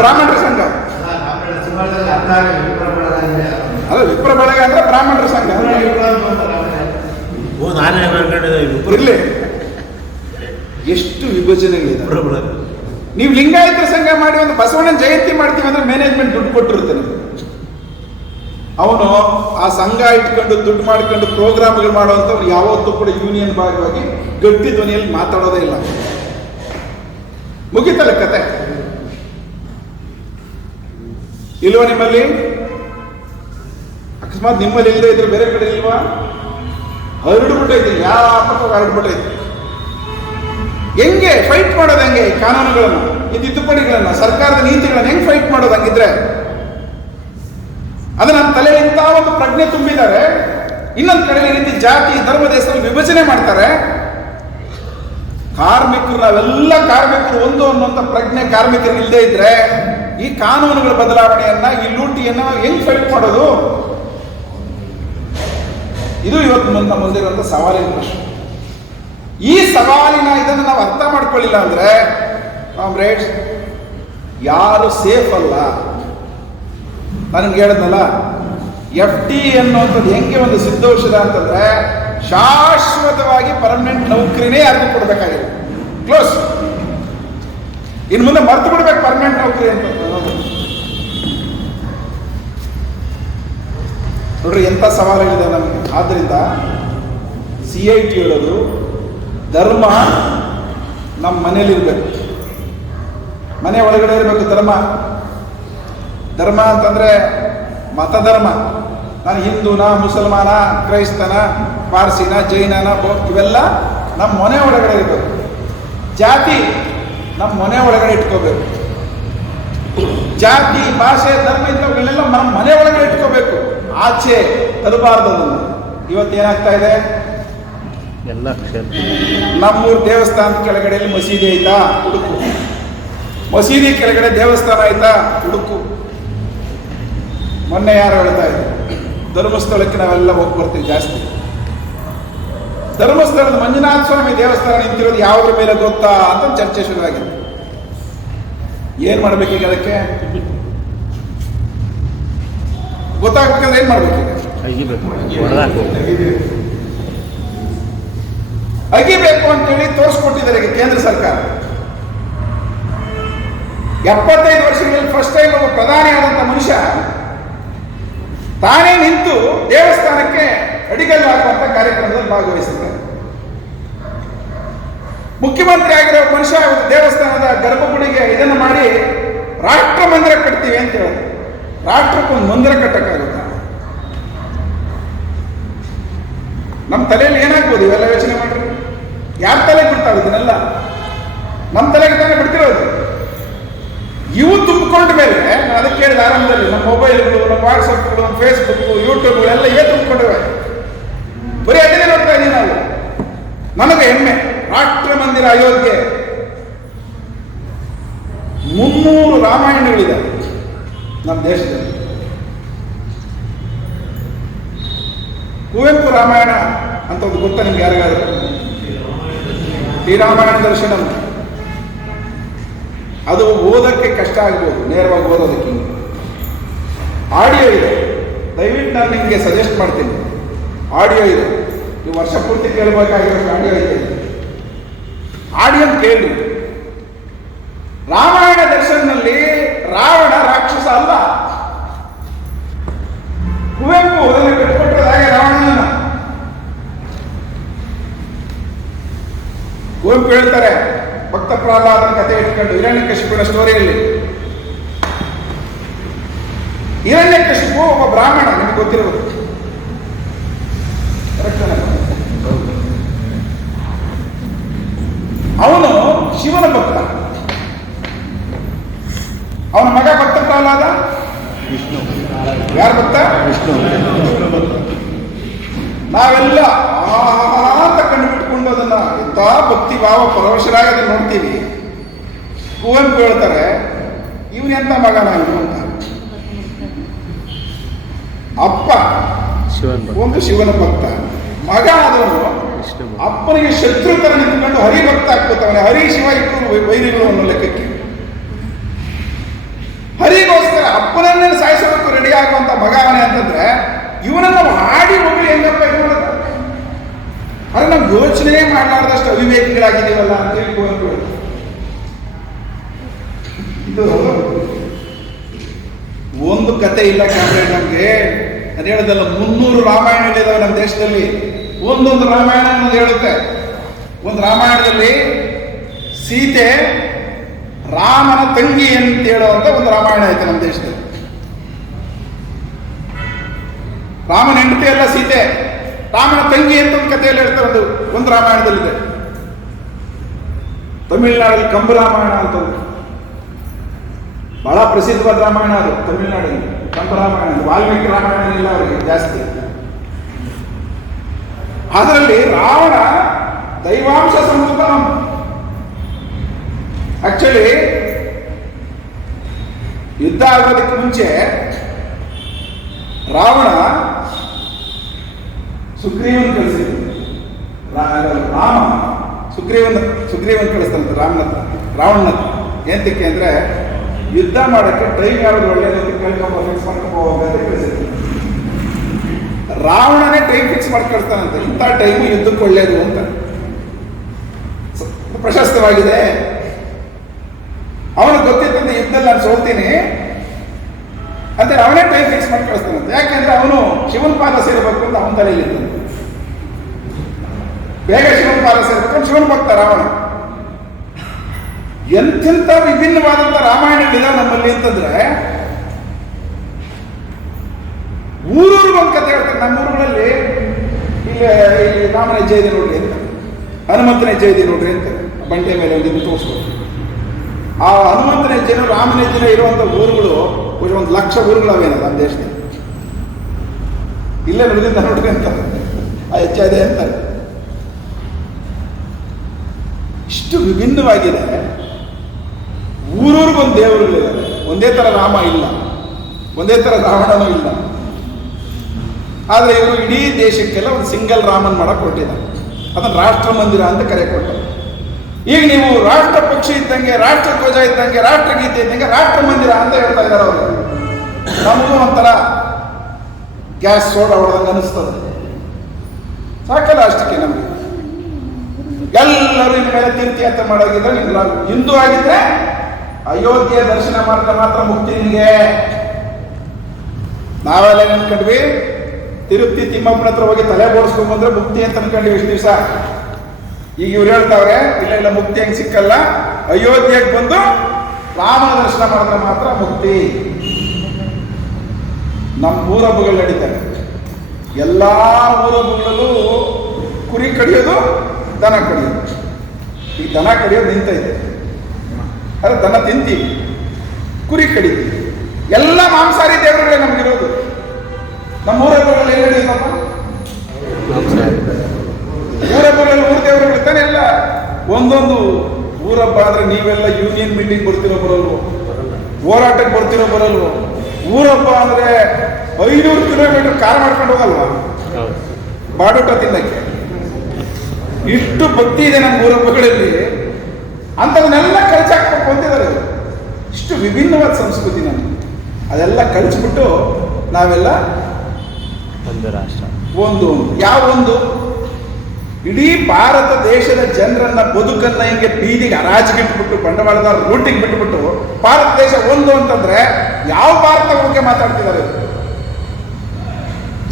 ಬ್ರಾಹ್ಮಣರ ಸಂಘ ಅಲ್ಲ, ವಿಪ್ರ ಬಳಗ ಅಂದ್ರೆ ಬ್ರಾಹ್ಮಣರ ಸಂಘ ಇರ್ಲಿ. ಎಷ್ಟು ವಿಭಜನೆಗಳಿದೆ. ನೀವು ಲಿಂಗಾಯತರ ಸಂಘ ಮಾಡಿ ಒಂದು ಬಸವಣ್ಣನ ಜಯಂತಿ ಮಾಡ್ತೀವಿ ಅಂದ್ರೆ ಮ್ಯಾನೇಜ್ಮೆಂಟ್ ದುಡ್ಡು ಕೊಟ್ಟಿರ್ತಾನೆ. ಅವನು ಆ ಸಂಘ ಇಟ್ಕೊಂಡು ದುಡ್ಡು ಮಾಡ್ಕೊಂಡು ಪ್ರೋಗ್ರಾಮ್ಗಳು ಮಾಡುವಂಥವ್ರು ಯಾವತ್ತೂ ಕೂಡ ಯೂನಿಯನ್ ಭಾಗವಾಗಿ ಗಟ್ಟಿ ಧ್ವನಿಯಲ್ಲಿ ಮಾತಾಡೋದೇ ಇಲ್ಲ. ಮುಗಿತಲ್ಲ ಕತೆ. ಇಲ್ವಾ ನಿಮ್ಮಲ್ಲಿ? ಅಕಸ್ಮಾತ್ ನಿಮ್ಮಲ್ಲಿ ಇಲ್ಲದೆ ಇದ್ರೆ ಬೇರೆ ಕಡೆ ಇಲ್ವಾ? ಹರಡ್ಬಿಟ್ಟೈತಿ, ವ್ಯಾಪಕವಾಗಿ ಹರಡ್ಬಿಟ್ಟೈತಿ. ಹೆಂಗೆ ಫೈಟ್ ಮಾಡೋದು? ಹೆಂಗೆ ಕಾನೂನುಗಳನ್ನು, ಈ ತಿದ್ದುಪಡಿಗಳನ್ನ, ಸರ್ಕಾರದ ನೀತಿಗಳನ್ನ ಹೆಂಗ್ ಫೈಟ್ ಮಾಡೋದು? ಹಂಗಿದ್ರೆ ಅದು ನಮ್ಮ ತಲೆಯಲ್ಲಿ ಇಂಥ ಒಂದು ಪ್ರಜ್ಞೆ ತುಂಬಿದ್ದಾರೆ. ಇನ್ನೊಂದು ಕಡೆ ಈ ರೀತಿ ಜಾತಿ, ಧರ್ಮ, ದೇಶದಲ್ಲಿ ವಿಭಜನೆ ಮಾಡ್ತಾರೆ. ಕಾರ್ಮಿಕರು, ನಾವೆಲ್ಲ ಕಾರ್ಮಿಕರು ಒಂದು ಅನ್ನುವಂಥ ಪ್ರಜ್ಞೆ ಕಾರ್ಮಿಕರಿಗೆ ಇಲ್ಲದೆ ಇದ್ರೆ ಈ ಕಾನೂನುಗಳ ಬದಲಾವಣೆಯನ್ನ, ಈ ಲೂಟಿಯನ್ನ ಹೆಂಗ್ ಫೈಟ್ ಮಾಡೋದು? ಇದು ಇವತ್ತು ನಮ್ಮ ಮುಂದಿರುವಂಥ ಸವಾಲಿನ ಪ್ರಶ್ನೆ. ಈ ಸವಾಲಿನ ಇದನ್ನು ನಾವು ಅರ್ಥ ಮಾಡ್ಕೊಳ್ಳಿಲ್ಲ ಅಂದ್ರೆ ಕಾಮ್ರೇಡ್ಸ್, ಯಾರು ಸೇಫ್ ಅಲ್ಲ. ನನಗೆ ಹೇಳಿದ್ನಲ್ಲ, FT ಅನ್ನುವಂಥದ್ದು ಹೆಂಗೆ ಒಂದು ಸಿದ್ಧೌಷಧ ಅಂತಂದ್ರೆ ಶಾಶ್ವತವಾಗಿ ಪರ್ಮನೆಂಟ್ ನೌಕರಿನೇ ಯಾರಿಗೂ ಕೊಡಬೇಕಾಗಿದೆ. ಕ್ಲೋಸ್. ಇನ್ನು ಮುಂದೆ ಮರ್ತು ಬಿಡ್ಬೇಕು ಪರ್ಮನೆಂಟ್ ನೌಕರಿ ಅಂತ. ನೋಡ್ರಿ ಎಂಥ ಸವಾಲಾಗಿದೆ ನಮಗೆ. ಆದ್ರಿಂದ CIT ಹೇಳೋದು, ಧರ್ಮ ನಮ್ಮ ಮನೇಲಿರ್ಬೇಕು, ಮನೆ ಒಳಗಡೆ ಇರಬೇಕು ಧರ್ಮ. ಧರ್ಮ ಅಂತಂದ್ರೆ ಮತಧರ್ಮ. ನಾನು ಹಿಂದೂನ, ಮುಸಲ್ಮಾನ, ಕ್ರೈಸ್ತನ, ಪಾರ್ಸಿನ, ಜೈನನ, ಇವೆಲ್ಲ ನಮ್ಮ ಮನೆ ಒಳಗಡೆ ಇರಬೇಕು. ಜಾತಿ ನಮ್ಮ ಮನೆ ಒಳಗಡೆ ಇಟ್ಕೋಬೇಕು. ಜಾತಿ, ಭಾಷೆ, ಧರ್ಮ ಇಂಥವುಗಳೆಲ್ಲ ನಮ್ಮ ಮನೆ ಒಳಗಡೆ ಇಟ್ಕೋಬೇಕು, ಆಚೆ ತರಬಾರ್ದು. ಇವತ್ತೇನಾಗ್ತಾ ಇದೆ? ಎಲ್ಲ ನಮ್ಮೂರು ದೇವಸ್ಥಾನದ ಕೆಳಗಡೆ ಮಸೀದಿ ಐತಾ? ಹುಡುಕು. ಮಸೀದಿ ಕೆಳಗಡೆ ದೇವಸ್ಥಾನ ಆಯ್ತಾ? ಹುಡುಕು. ಮೊನ್ನೆ ಯಾರು ಹೇಳ್ತಾ ಇದ್ರು, ಧರ್ಮಸ್ಥಳಕ್ಕೆ ನಾವೆಲ್ಲ ಹೋಗಿ ಬರ್ತೀವಿ ಜಾಸ್ತಿ. ಧರ್ಮಸ್ಥಳದ ಮಂಜುನಾಥ ಸ್ವಾಮಿ ದೇವಸ್ಥಾನ ನಿಂತಿರೋದು ಯಾವುದ್ರ ಮೇಲೆ ಗೊತ್ತಾ ಅಂತ ಚರ್ಚೆ ಶುರುವಾಗಿದೆ. ಏನ್ ಮಾಡ್ಬೇಕೀಗ ಅದಕ್ಕೆ? ಗೊತ್ತಾಗ್ಬೇಕಾದ್ರೆ ಏನ್ ಮಾಡ್ಬೇಕೀಗ? ಅಗಿಬೇಕು ಅಂತೇಳಿ ತೋರಿಸ್ಕೊಟ್ಟಿದ್ದಾರೆ ಈಗ ಕೇಂದ್ರ ಸರ್ಕಾರ. 75 ವರ್ಷಗಳಲ್ಲಿ ಫಸ್ಟ್ ಟೈಮ್ ಒಬ್ಬ ಪ್ರಧಾನಿ ಆದಂತ ಮನುಷ್ಯ ತಾನೇ ನಿಂತು ದೇವಸ್ಥಾನಕ್ಕೆ ಅಡಿಗಲ್ಲು ಹಾಕುವಂತ ಕಾರ್ಯಕ್ರಮದಲ್ಲಿ ಭಾಗವಹಿಸಿದ್ದಾರೆ. ಮುಖ್ಯಮಂತ್ರಿ ಆಗಿರೋ ಮನುಷ್ಯ ದೇವಸ್ಥಾನದ ಗರ್ಭಗುಡಿಗೆ ಇದನ್ನು ಮಾಡಿ ರಾಷ್ಟ್ರ ಮಂದಿರ ಕಟ್ತೀವಿ ಅಂತ ಹೇಳಿದ್ರು. ರಾಷ್ಟ್ರಕ್ಕೊಂದು ಮಂದಿರ ಕಟ್ಟಕ್ಕಾಗುತ್ತಾ? ನಮ್ಮ ತಲೆಯಲ್ಲಿ ಏನಾಗ್ಬೋದು? ಇವೆಲ್ಲ ಯೋಚನೆ ಮಾಡ್ರಿ. ಯಾರ ತಲೆಗೆ ಬಿಡ್ತಾವೆ ಇದನ್ನೆಲ್ಲ? ನಮ್ಮ ತಲೆಗೆ ತಾನೇ ಬಿಡ್ತಿರೋದು. ಇವು ತುಂಬಿಕೊಂಡ ಮೇಲೆ ನಾನು ಅದಕ್ಕೆ ಹೇಳಿದ ಆರಂಭದಲ್ಲಿ, ನಮ್ಮ ಮೊಬೈಲ್ಗಳು, ನಮ್ಮ ವಾಟ್ಸಪ್ಗಳು, ನಮ್ಮ ಫೇಸ್ಬುಕ್, ಯೂಟ್ಯೂಬ್ಗಳು ಎಲ್ಲ ಇವೇ ತುಂಬಿಕೊಂಡಿವೆ. ಬರೀ ಅದನ್ನೇ ನೋಡ್ತಾ ಇದ್ದೀವಿ ನಾವು. ನನಗೆ ಹೆಮ್ಮೆ, ರಾಷ್ಟ್ರ ಮಂದಿರ ಅಯೋಧ್ಯೆ 300 ರಾಮಾಯಣಗಳಿದೆ ನಮ್ಮ ದೇಶದಲ್ಲಿ. ಕುವೆಂಪು ರಾಮಾಯಣ ಅಂತ ಒಂದು ಗೊತ್ತಾ ನಿಮ್ಗೆ ಯಾರಿಗಾದ್ರು? ಶ್ರೀರಾಮಾಯಣ ದರ್ಶನ. ಅದು ಓದಕ್ಕೆ ಕಷ್ಟ ಆಗ್ಬೋದು, ನೇರವಾಗಿ ಓದೋದಕ್ಕೆ. ಆಡಿಯೋ ಇದೆ, ದಯವಿಟ್ಟು ನಾನು ನಿಮಗೆ ಸಜೆಸ್ಟ್ ಮಾಡ್ತೀನಿ. ಆಡಿಯೋ ಇದೆ, ನೀವು ವರ್ಷ ಪೂರ್ತಿ ಕೇಳಬೇಕಾಗಿರೋ ಆಡಿಯೋ ಇದೆ. ಆಡಿಯೋ ಕೇಳಿ. ರಾಮಾಯಣ ದರ್ಶನಲ್ಲಿ ರಾವಣ ರಾಕ್ಷಸ ಅಲ್ಲ. ಕುವೆಂಪು ಅದನ್ನು ಕಟ್ಟಿಕೊಟ್ಟದಾಗೆ ರಾವಣನ. ಕುವೆಂಪು ಹೇಳ್ತಾರೆ, ಭಕ್ತ ಪ್ರಹ್ಲಾದನ ಕಥೆ ಇಟ್ಕೊಂಡು ಹಿರಣ್ಯಕಶಿಪುನ ಸ್ಟೋರಿಯಲ್ಲಿ, ಹಿರಣ್ಯಕಶಿಪು ಒಬ್ಬ ಬ್ರಾಹ್ಮಣ, ನಿಮಗೆ ಗೊತ್ತಿರಬಹುದು. ಅವನು ಶಿವನ ಭಕ್ತ. ಅವನ ಮಗ ಭಕ್ತ ಪ್ರಹ್ಲಾದ ಯಾರ ಭಕ್ತ? ವಿಷ್ಣು. ನಾವೆಲ್ಲ ಅಂತ ಕಂಡುಬಿಟ್ಕೊಂಡು ಅದನ್ನ ಎಂಥ ಭಕ್ತಿ ಭಾವ ಪರವಶರಾಗಿ ಅದನ್ನು ನೋಡ್ತೀವಿ. ಕುವೆಂಪು ಹೇಳ್ತಾರೆ, ಇವನೆಂತ ಮಗನ ಇವನು ಅಂತ. ಅಪ್ಪ ಒಂದು ಶಿವನ ಭಕ್ತ, ಮಗ ಆದವನು ಅಪ್ಪನಿಗೆ ಶತ್ರು ತರ ನಿಂತ್ಕೊಂಡು ಹರಿಭಕ್ತ ಆಗ್ಬೋತವನೆ. ಹರಿ ಶಿವ ಇಬ್ಬರು ವೈರಿಗಳು ಅನ್ನೋ ಲೆಕ್ಕಕ್ಕೆ. ಹರಿಗೋಸ್ಕರ ಅಪ್ಪನನ್ನೇ ಸಾಯಿಸೋದಕ್ಕೂ ರೆಡಿ ಆಗುವಂತ ಮಗ ಅವನೇ ಅಂತಂದ್ರೆ, ಇವನನ್ನ ಹಾಡಿ ಹೋಗಿ ಹೆಂಗಪ್ಪ ಇದು ಮಾಡೋದು? ಆದ್ರೆ ನಾವು ಯೋಚನೆ ಮಾಡಲಾರ್ದಷ್ಟು ಅವಿವೇಕಿಗಳಾಗಿದ್ದೀವಲ್ಲ ಅಂತ ಹೇಳಿ ಕುವೆಂಪು ಹೇಳ್ತಾರೆ. ಇದು ಒಂದು ಕತೆ ಇಲ್ಲ ಕಾಮ್ರೇಡ್ ನಮ್ಗೆ. ಅದು ಹೇಳೋದಲ್ಲ, 300 ರಾಮಾಯಣಗಳಿದಾವೆ ನಮ್ಮ ದೇಶದಲ್ಲಿ. ಒಂದೊಂದು ರಾಮಾಯಣ ಅನ್ನೋದು ಹೇಳುತ್ತೆ. ಒಂದು ರಾಮಾಯಣದಲ್ಲಿ ಸೀತೆ ರಾಮನ ತಂಗಿ ಅಂತ ಹೇಳುವಂತ ಒಂದು ರಾಮಾಯಣ ಐತೆ ನಮ್ಮ ದೇಶದಲ್ಲಿ. ರಾಮನ ಹೆಂಡತಿ ಅಲ್ಲ ಸೀತೆ, ರಾಮನ ತಂಗಿ ಅಂತ ಒಂದು ಕಥೆಯಲ್ಲಿ ಹೇಳ್ತಾರೆ. ಒಂದು ರಾಮಾಯಣದಲ್ಲಿದೆ. ತಮಿಳುನಾಡಲ್ಲಿ ಕಂಬ ರಾಮಾಯಣ ಅಂತ ಬಹಳ ಪ್ರಸಿದ್ಧವಾದ ರಾಮಾಯಣ ಅದು. ತಮಿಳುನಾಡಲ್ಲಿ ಕಂಬ ರಾಮಾಯಣ, ವಾಲ್ಮೀಕಿ ರಾಮಾಯಣ ಇಲ್ಲ ಅವರಿಗೆ ಜಾಸ್ತಿ. ಅದರಲ್ಲಿ ರಾವಣ ದೈವಾಂಶ ಸಂಭೂತ. ಆಕ್ಚುಲಿ ಯುದ್ಧ ಆಗೋದಕ್ಕೆ ಮುಂಚೆ ರಾವಣ ಸುಗ್ರೀವನ್ ಕಳಿಸಿದ್ರು. ರಾಮ ಸುಗ್ರೀವನ್ ಕಳಿಸ್ತಾನಂತೆ ರಾವಣನ. ಎಂತಕ್ಕೆ ಅಂದ್ರೆ, ಯುದ್ಧ ಮಾಡಕ್ಕೆ ಟೈಮ್ ಯಾವ್ದು ಒಳ್ಳೆಯದು ಕೇಳ್ಕೊಂಬ ಫಿಕ್ಸ್ ಮಾಡ್ಕೊಂಡು ಹೋಗೋದು ಕಳಿಸಿದ್ರು. ರಾವಣನೇ ಟೈಮ್ ಫಿಕ್ಸ್ ಮಾಡಿ ಕಳಿಸ್ತಾನಂತೆ, ಇಂಥ ಟೈಮು ಯುದ್ಧಕ್ಕೆ ಒಳ್ಳೆಯದು ಅಂತ. ಪ್ರಶಸ್ತವಾಗಿದೆ. ಅವನಿಗೆ ಗೊತ್ತಿತ್ತಂತೆ ಯುದ್ಧದಲ್ಲಿ ನಾನು ಸೋಲ್ತೀನಿ ಅಂತ ಅವನೇ ಟೈಮ್ ಫಿಕ್ಸ್ ಮಾಡಿ ಕಳಿಸ್ತಾನಂತೆ. ಯಾಕೆಂದ್ರೆ ಅವನು ಶಿವನ ಪಾದ ಸೇರಬೇಕು ಅಂತ ಅವನ ತಲೆಯಲ್ಲಿತ್ತು. ಬೇಗ ಶಿವನ ಪಾದ ಸೇರ್ಬೇಕು, ಶಿವನ ಭಕ್ತ ರಾವಣ. ಎಂತೆಂಥ ವಿಭಿನ್ನವಾದಂಥ ರಾಮಾಯಣಗಳಿದಾವೆ ನಮ್ಮಲ್ಲಿ ಅಂತಂದ್ರೆ, ಊರೂರಿಗೆ ಒಂದು ಕಥೆ ಹೇಳ್ತಾರೆ. ನಮ್ಮ ಊರುಗಳಲ್ಲಿ ಇಲ್ಲಿ ರಾಮನ ಹೆಜ್ಜೆ ಇದೆ ನೋಡ್ರಿ ಅಂತ, ಹನುಮಂತನ ಹೆಜ್ಜೆ ಇದೆ ನೋಡ್ರಿ ಅಂತ ಬಂಡೆ ಮೇಲೆ ಒಂದು ತೋರಿಸ್ಬೋದು. ಆ ಹನುಮಂತನ ಹೆಜ್ಜೆನೂ ರಾಮನ ಹೆಜ್ಜೆನೂ ಇರುವಂಥ ಊರುಗಳು 1,00,000 ಊರುಗಳವೇನ ನಮ್ಮ ದೇಶದಲ್ಲಿ. ಇಲ್ಲೇ ನಡೆದಿಂದ ನೋಡ್ರಿ ಅಂತ ಆ ಹೆಜ್ಜೆ ಇದೆ ಅಂತಾರೆ. ಇಷ್ಟು ವಿಭಿನ್ನವಾಗಿದೆ. ಊರೂರಿಗೊಂದು ದೇವರುಗಳಿದ್ದಾರೆ. ಒಂದೇ ಥರ ರಾಮ ಇಲ್ಲ, ಒಂದೇ ಥರ ರಾವಣನೂ ಇಲ್ಲ. ಆದರೆ ಇವರು ಇಡೀ ದೇಶಕ್ಕೆಲ್ಲ ಒಂದು ಸಿಂಗಲ್ ರಾಮನ್ ಮಾಡಕ್ಕೆ ಹೊರಟಿದ್ದಾರೆ. ಅದನ್ನು ರಾಷ್ಟ್ರ ಮಂದಿರ ಅಂತ ಕರೆ ಕೊಟ್ಟರು. ಈಗ ನೀವು ರಾಷ್ಟ್ರ ಪಕ್ಷಿ ಇದ್ದಂಗೆ, ರಾಷ್ಟ್ರ ಧ್ವಜ ಇದ್ದಂಗೆ, ರಾಷ್ಟ್ರಗೀತೆ ಇದ್ದಂಗೆ ರಾಷ್ಟ್ರ ಮಂದಿರ ಅಂತ ಹೇಳ್ತಾ ಇದ್ದಾರೆ ಅವರು. ನಮಗೂ ಒಂಥರ ಗ್ಯಾಸ್ ಸೋಡಾ ಹೊಡೆದಂಗೆ ಅನಿಸ್ತದೆ. ಸಾಕಲ್ಲ ಅಷ್ಟಕ್ಕೆ ನಮಗೆ. ಎಲ್ಲರೂ ಇನ್ನು ಮೇಲೆ ತೀರ್ಥಯಾತ್ರೆ ಮಾಡೋಗಿದ್ರೆ ನೀವು ಹಿಂದೂ ಆಗಿದ್ರೆ ಅಯೋಧ್ಯೆ ದರ್ಶನ ಮಾಡಿದ್ರೆ ಮಾತ್ರ ಮುಕ್ತಿ ನಿಮಗೆ. ನಾವೆಲ್ಲ ಅನ್ಕೊಂಡ್ವಿ ತಿರುಪತಿ ತಿಮ್ಮಪ್ಪನ ಹತ್ರ ಹೋಗಿ ತಲೆ ಬೋಡಿಸ್ಕೊಂಡ್ ಬಂದ್ರೆ ಮುಕ್ತಿ ಅಂತ ಅನ್ಕೊಂಡ್ವಿ ಇಷ್ಟು ದಿವಸ. ಈಗ ಇವ್ರು ಹೇಳ್ತಾವ್ರೆ ಇಲ್ಲ ಇಲ್ಲ ಮುಕ್ತಿ ಹೆಂಗ್ ಸಿಕ್ಕಲ್ಲ, ಅಯೋಧ್ಯೆಗೆ ಬಂದು ರಾಮನ ದರ್ಶನ ಮಾಡಿದ್ರೆ ಮಾತ್ರ ಮುಕ್ತಿ. ನಮ್ಮ ಊರಬ್ಬಗಳು ನಡೀತಾರೆ. ಎಲ್ಲಾ ಊರಬ್ಬಗಳಲ್ಲೂ ಕುರಿ ಕಡಿಯೋದು, ದನ ಕಡಿಯೋದು. ಈ ದನ ಕಡಿಯೋದು ನಿಂತೈತೆ, ಅದೇ ದನ ತಿಂತೀವಿ, ಕುರಿ ಕಡಿತೀವಿ. ಎಲ್ಲ ಮಾಂಸಾಹಾರಿ ದೇವರುಗಳೇ ನಮಗಿರೋದು. ನಮ್ಮ ಊರಬ್ಬಗಳಲ್ಲಿ ಏನು ನಡೆಯುತ್ತಪ್ಪ? ಊರಬ್ಬಗಳಲ್ಲಿ ಊರ ದೇವರುಗಳು ಇರ್ತಾನೆ. ಎಲ್ಲ ಒಂದೊಂದು ಊರಬ್ಬ ಆದ್ರೆ ನೀವೆಲ್ಲ ಯೂನಿಯನ್ ಮೀಟಿಂಗ್ ಬರ್ತಿರೋ ಬರಲ್ವೋ, ಹೋರಾಟಕ್ಕೆ ಬರ್ತಿರೋ ಬರಲ್ವೋ. ಊರಬ್ಬ ಅಂದ್ರೆ 500 ಕಿಲೋಮೀಟರ್ ಕಾರ್ ಮಾಡ್ಕೊಂಡು ಹೋಗಲ್ವಾ ಬಾಡೂಟ ತಿನ್ನಕ್ಕೆ? ಇಷ್ಟು ಭಕ್ತಿ ಇದೆ ನಮ್ಮ ಊರಬ್ಬಗಳಲ್ಲಿ. ಅಂಥವನ್ನೆಲ್ಲ ಕಳ್ಚಾಕ್ಬೇಕು ಅಂತಿದ್ದಾರೆ. ಇಷ್ಟು ವಿಭಿನ್ನವಾದ ಸಂಸ್ಕೃತಿ ನಮಗೆ. ಅದೆಲ್ಲ ಕಳಿಸ್ಬಿಟ್ಟು ನಾವೆಲ್ಲ ಒಂದು ರಾಷ್ಟ್ರ, ಒಂದು ಯಾವ ಒಂದು ಇಡೀ ಭಾರತ ದೇಶದ ಜನರನ್ನ ಬದುಕನ್ನ ಹಿಂಗೆ ಬೀದಿಗೆ ಹರಾಜಿಗಿಟ್ಬಿಟ್ಟು ಬಂಡವಾಳದ ರೂಟಿಗೆ ಬಿಟ್ಬಿಟ್ಟು ಭಾರತ ದೇಶ ಒಂದು ಅಂತಂದ್ರೆ ಯಾವ ಭಾರತ ಬಗ್ಗೆ ಮಾತಾಡ್ತಿದ್ದಾರೆ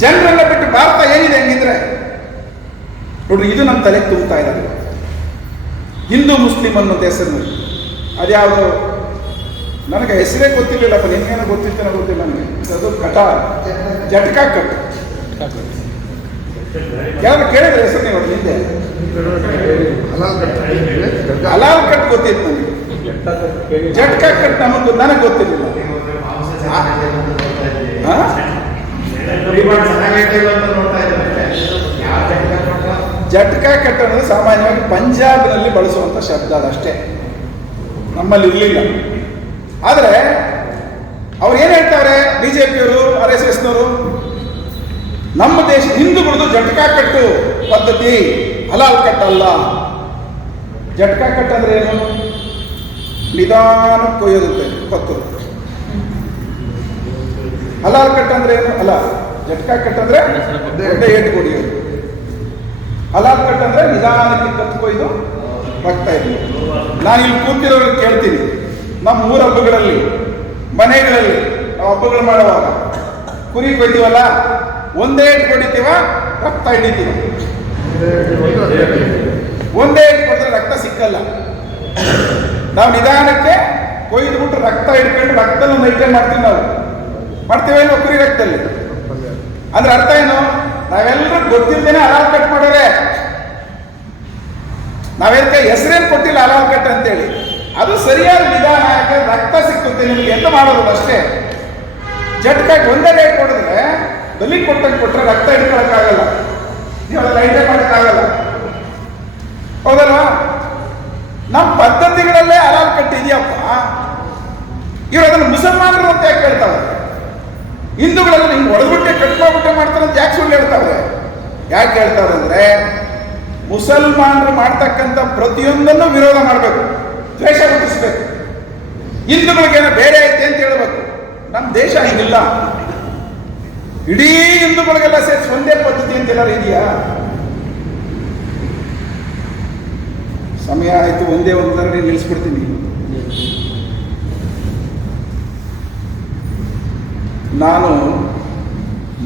ಜನರೆಲ್ಲ ಬಿಟ್ಟು? ಭಾರತ ಏನಿದೆ ಹಂಗಿದ್ರೆ ನೋಡ್ರಿ, ಇದು ನಮ್ಮ ತಲೆಗೆ ತುಂಬುತ್ತಾ ಇದ್ದಾರೆ. ಹಿಂದೂ ಮುಸ್ಲಿಂ ಅನ್ನೋದು ಹೆಸರಿನಲ್ಲಿ ಅದ್ಯಾವುದು ನನಗೆ ಹೆಸರೇ ಗೊತ್ತಿರಲಿಲ್ಲಪ್ಪ. ನಿನ್ಗೇನೋ ಗೊತ್ತಿತ್ತೇನೋ ಗೊತ್ತಿಲ್ಲ ನನಗೆ. ಅದು ಕಟ ಜಟ್ಕಾ ಕಟ್ ಯಾರು ಕೇಳಿದ್ರೆ ಹೆಸರು ನೀವು ಹಿಂದೆ? ಹಲಾಲ್ ಕಟ್ ಗೊತ್ತಿತ್ತು ನನಗೆ. ಜಟ್ಕಾ ಕಟ್ ನನಗೆ ಗೊತ್ತಿರಲಿಲ್ಲ. ಜಟ್ಕಾ ಕಟ್ ಅನ್ನೋದು ಸಾಮಾನ್ಯವಾಗಿ ಪಂಜಾಬ್ನಲ್ಲಿ ಬಳಸುವಂತ ಶಬ್ದ, ಅದಷ್ಟೇ, ನಮ್ಮಲ್ಲಿ ಇರಲಿಲ್ಲ. ಆದರೆ ಅವ್ರು ಏನ್ ಹೇಳ್ತಾರೆ ಬಿಜೆಪಿಯವರು, RSSನವರು, ನಮ್ಮ ದೇಶ ಹಿಂದೂಗಳದ್ದು ಜಟ್ಕಾ ಕಟ್ಟು ಪದ್ಧತಿ, ಹಲಾಲ್ ಕಟ್ ಅಲ್ಲ. ಜಟ್ಕಾ ಕಟ್ ಅಂದ್ರೆ ಏನು? ನಿಧಾನ ಕೊಯ್ಯೋದಂತೆ ಪತ್ತು. ಹಲಾಲ್ ಕಟ್ ಅಂದ್ರೆ ಏನು? ಅಲ್ಲ, ಜಟ್ಕಾ ಕಟ್ ಅಂದ್ರೆ ದೊಡ್ಡ ಏಟು ಕೊಡಿಯೋದು. ಹಲಾಲ್ ಕಟ್ ಅಂದ್ರೆ ನಿಧಾನಕ್ಕೆ ಕತ್ತು ಕೊಯ್ದು ರಕ್ತ ಇದೆ. ನಾನು ಇಲ್ಲಿ ಕೂತಿರೋರಿಗೆ ಕೇಳ್ತೀನಿ, ನಮ್ಮ ಊರ ಹಬ್ಬಗಳಲ್ಲಿ ಮನೆಗಳಲ್ಲಿ ನಾವು ಹಬ್ಬಗಳು ಮಾಡುವಾಗ ಕುರಿ ಕೊಯ್ತೀವಲ್ಲ, ಒಂದೇ ಏಟು ಕೊಡಿತೀವ, ರಕ್ತ ಹಿಡಿತೀವ. ಒಂದೇ ಏಟು ಕೊಡಿದ್ರೆ ರಕ್ತ ಸಿಕ್ಕಲ್ಲ. ನಾವು ನಿಧಾನಕ್ಕೆ ಕೊಯ್ದುಬಿಟ್ಟು ರಕ್ತ ಹಿಡ್ಕೊಂಡು ರಕ್ತನ ಮೇಂಟೈನ್ ಮಾಡ್ತೀವಿ. ನಾವು ಮಾಡ್ತೀವಿ ಇಲ್ವ ಕುರಿ ರಕ್ತದಲ್ಲಿ? ಅಂದ್ರೆ ಅರ್ಥ ಏನು? ನಾವೆಲ್ಲರೂ ಗೊತ್ತಿಲ್ದೇನೆ ಹಲಾಲ್ ಕಟ್ ಮಾಡೋರೆ. ನಾವೆಲ್ಲಕ್ಕೆ ಹೆಸರೇನು ಕೊಟ್ಟಿಲ್ಲ ಹಲಾಲ್ ಕಟ್ ಅಂತೇಳಿ. ಅದು ಸರಿಯಾದ ವಿಧಾನ, ಯಾಕಂದ್ರೆ ರಕ್ತ ಸಿಕ್ಕುತ್ತೆ ನಿಮಗೆ ಎಂತ ಮಾಡೋದು ಅಷ್ಟೇ. ಜಟ್ಕಾಗಿ ಒಂದೇ ರೇಟ್ ಕೊಡಿದ್ರೆ ಬಲಿ ಕೊಟ್ಟಂಗೆ ಕೊಟ್ಟರೆ ರಕ್ತ ಹಿಡ್ಕೊಳಕ್ಕಾಗಲ್ಲ, ನೀವು ಅದೆಲ್ಲ ಐಟೆ ಮಾಡೋಕ್ಕಾಗಲ್ಲ. ಹೌದಲ್ವಾ? ನಮ್ಮ ಪದ್ಧತಿಗಳಲ್ಲೇ ಹಲಾಲ್ ಕಟ್ ಇದೆಯಪ್ಪ. ಇವರು ಅದನ್ನು ಮುಸಲ್ಮಾನರು ಅಂತ ಯಾಕೆ ಹೇಳ್ತಾರೆ? ಹಿಂದೂಗಳೆಲ್ಲ ಹಿಂಗೆ ಹೊಡೆದ್ಬಿಟ್ಟೆ ಕಟ್ಕೊಬಿಟ್ಟೆ ಮಾಡ್ತಾರೆ ಅಂತ ಯಾಕೆ ಸುಳ್ಳು ಹೇಳ್ತಾರೆ? ಯಾಕೆ ಹೇಳ್ತಾರೆ ಅಂದ್ರೆ, ಮುಸಲ್ಮಾನರು ಮಾಡ್ತಕ್ಕಂಥ ಪ್ರತಿಯೊಂದನ್ನು ವಿರೋಧ ಮಾಡಬೇಕು, ದ್ವೇಷ ಹುಟ್ಟಿಸ್ಬೇಕು. ಹಿಂದೂಗಳಿಗೇನೋ ಬೇರೆ ಐತೆ ಅಂತ ಹೇಳ್ಬೇಕು. ನಮ್ಮ ದೇಶ ಹಿಂಗಿಲ್ಲ. ಇಡೀ ಹಿಂದೂಗಳಿಗೆಲ್ಲ ಸೇರಿಸಿ ಒಂದೇ ಪದ್ಧತಿ ಅಂತ ಎಲ್ಲರೂ ಇದೆಯಾ? ಸಮಯ ಆಯ್ತು, ಒಂದೇ ಒಂದು ತರಗತಿ ನಿಲ್ಲಿಸ್ಬಿಡ್ತೀನಿ. ನಾನು